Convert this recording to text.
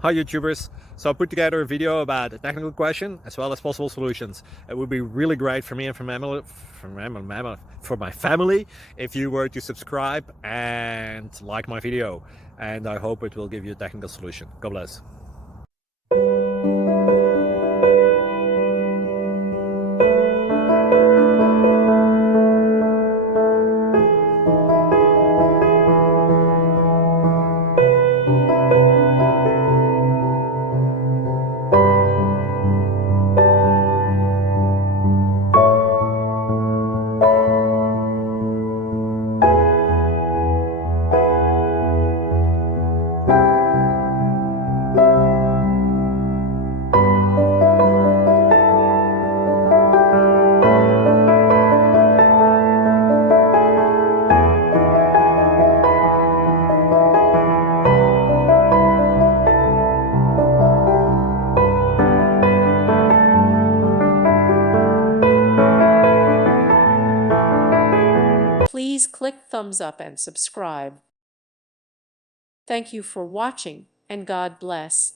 Hi YouTubers! So I put together a video about a technical question as well as possible solutions. It would be really great for me and for my family if you were to subscribe and like my video, and I hope it will give you a technical solution. God bless. Please click thumbs up and subscribe. Thank you for watching, and God bless.